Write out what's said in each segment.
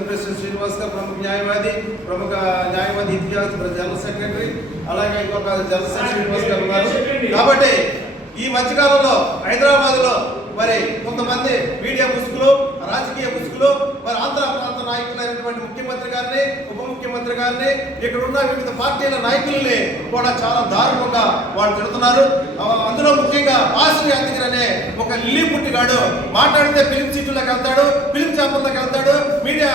Working president Srinivas గారు ప్రముఖ న్యాయవాది ఇతిహాస్ జనరల్ సెక్రటరీ, అలాగే ఇంకొక జనరల్ సెక్రటరీ శ్రీనివాస్ గారు ఉన్నారు. కాబట్టి ఈ మధ్యకాలంలో హైదరాబాద్లో మరి కొంతమంది మీడియా ముసుగులు, రాజకీయ ముసుగులు, మరి ఆంధ్ర ప్రాంత నాయకులైనటువంటి ముఖ్యమంత్రి గారిని, ఉప ముఖ్యమంత్రి గారిని, ఇక్కడ ఉన్న వివిధ పార్టీల నాయకుల్ని కూడా చాలా దారుణంగా వాళ్ళు తిడుతున్నారు. అందులో ముఖ్యంగా పాసిరి యాదగిరి అనే ఒక లిల్లీ పుట్టిగాడు మాట్లాడితే ఫిలిం సిటీలోకి వెళ్తాడు, ఫిలిం ఛాంబర్లోకి వెళ్తాడు, మీడియా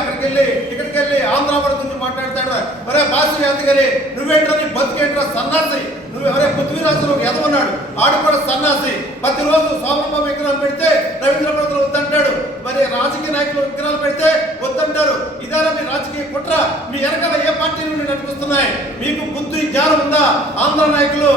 ఇక్కడికి వెళ్ళి ఆంధ్ర గురించి మాట్లాడతాడు. మరే పాసిరి యాదగిరి నువ్వేంట్రా, నీ బతుకేంట్రా సన్నాసి, నువ్వు ఎవరే పృథ్వీరాజు ఎదవన్నాడు, ఆడు కూడా సన్నాసి. ప్రతిరోజు సోమమ్మ విగ్రహాలు పెడితే రవీంద్ర భద్ర వద్దంటాడు, మరి రాజకీయ నాయకులు విగ్రహాలు పెడితే వద్దంటారు. ఇదేనా మీ రాజకీయ కుట్ర? మీ వెనకాల ఏ పార్టీ నుండి నడిపిస్తున్నాయి? మీకు బుద్ధి జ్ఞానం ఉందా? ఆంధ్ర నాయకులు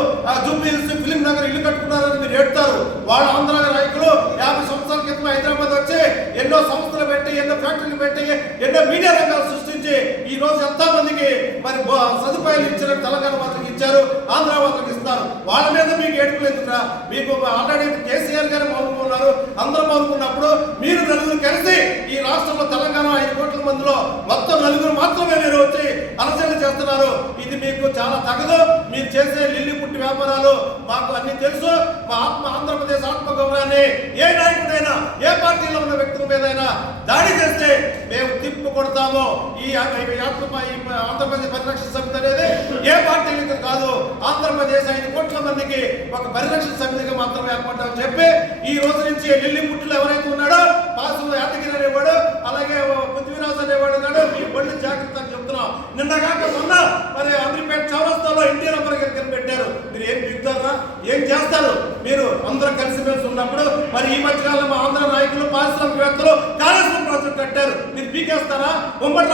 జూబ్లీహిల్స్ ఫిలిం నగర్ ఇల్లు కట్టుకున్నారని మీరు ఏడుతారు. వాళ్ళ ఆంధ్ర నాయకులు 50 సంవత్సరాల క్రితం హైదరాబాద్ వచ్చి ఎన్నో సంస్థలు పెట్టి, ఎన్నో ఫ్యాక్టరీలు పెట్టి, ఎన్నో మీడియా రంగాలు సృష్టించి ఈ రోజు ఎంతో మందికి మరి సదుపాయాలు ఇచ్చిన తెలంగాణ వాళ్ళకి ఇచ్చారు, ఆంధ్ర వాళ్ళకి ఇస్తారు. వాళ్ళ మీద మీకు ఏడుపులు ఎందుకురా? మీకు ఆల్రెడీ కేసీఆర్ గారు మౌనుకున్నారు, అందరూ మౌనుకున్నప్పుడు మీరు నలుగురు కలిసి ఈ రాష్ట్రంలో తెలంగాణ 5 కోట్ల మందిలో మొత్తం నలుగురు మాత్రమే మీరు వచ్చి అలసలు చేస్తున్నారు. ఇది మీకు చాలా తగదు. మీరు చేసే లిల్లీ పుట్టి వ్యాపారాలు మాకు అన్ని తెలుసు. మా ఆంధ్రప్రదేశ్ ఆత్మగౌరవాన్ని ఏ నాయకుడైనా, ఏ పార్టీలో ఉన్న వ్యక్తుల మీదైనా దాడి చేస్తే మేము తిప్పు కొడతాము. ఈ ఆంధ్రప్రదేశ్ పరిరక్షణ సమితి అనేది ఏ పార్టీలకు కాదు, ఆంధ్రప్రదేశ్ 5 కోట్ల మందికి ఒక పరిరక్షణ సమితిగా మాత్రమే ఏర్పడ్డామని చెప్పి ఈ రోజు నుంచి లిల్లీ పుట్టులు ఎవరైతే ఉన్నాడో, పాసు యాదగిరి అనేవాడు, అలాగే పృథ్వీరాజు అనేవాడు ఉన్నాడు, మీ ఒళ్ళు జాగ్రత్త అని చెప్తున్నాం. నిన్నగాక మొన్న మరి అమీర్పేట చౌరస్తాలో ఎన్టీ రామారావు గారికి పెట్టారు. మీరు ఏం దిగుతారా, ఏం చేస్తారు? మీరు అందరూ కలిసిమెలిసి ఉన్నప్పుడు మరి ఈ మధ్యకాలంలో మా ఆంధ్ర నాయకులు, పారిశ్రామికవేత్తలు కాళేశ్వరం ప్రాజెక్టు కట్టారు. మీరు పీకేస్తారా? ఉమ్మడి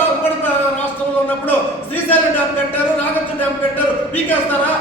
రాష్ట్రంలో ఉన్నప్పుడు శ్రీశైలం డ్యామ్ కట్టారు, నాగార్జున డ్యామ్ కట్టారు, పీకేస్తారా?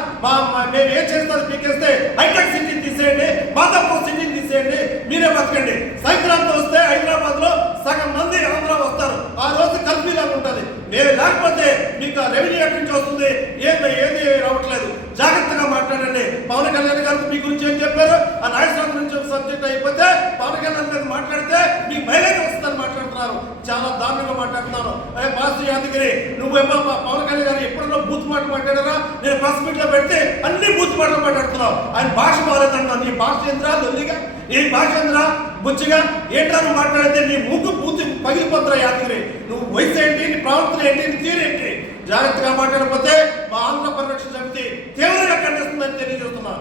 మేము ఏం చేస్తారు? పీకేస్తే హైటెక్ సిటీని తీసేయండి, మాదాపూర్ సిటీని తీసేయండి, మీరే బతకండి. సంక్రాంతి వస్తే హైదరాబాద్ లో సగం మంది ఆంధ్ర వస్తారు. ఆ రోజు కర్ఫ్యూలా ఉంటుంది. మీరు లేకపోతే మీకు రెవెన్యూ ఎక్కడి నుంచి వస్తుంది? ఏది రావట్లేదు. జాగ్రత్తగా మాట్లాడండి. పవన్ కళ్యాణ్ గారు మీ గురించి ఏం చెప్పారు? ఆ నాయకుల నుంచి సబ్జెక్ట్ అయిపోతే పవన్ కళ్యాణ్ గారు మాట్లాడితే మీ మైలేజ్ వస్తుందని మాట్లాడుతున్నారు. చాలా దారుణంగా మాట్లాడుతున్నారు. అదే పాసిరి యాదగిరి, నువ్వేమో పవన్ కళ్యాణ్ గారు ఎప్పుడన్నా బూత్ మాట మాట్లాడారా? నేను ప్రెస్ మీట్ లో పెడితే అన్ని బూత్ మాటలు మాట్లాడుతున్నావు. ఆయన భాష మారేదన్నా. నీ భాష ఏంద్రా లొల్లిగా? నీ భాష ఏంద్రా బుచ్చిగా? ఏంట్రా నువ్వు మాట్లాడితే నీ ముగ్గు పూర్తి పగిలిపోతున్నా యాదగిరి. నువ్వు వయసు ఏంటి, నీ ప్రవర్తన ఏంటి, నీ తీరేంటి? జాగ్రత్తగా మాట్లాడకపోతే మా ఆంధ్ర పరిరక్షణ సమితి తీవ్రంగా ఖండిస్తుందని తెలియజేస్తున్నా.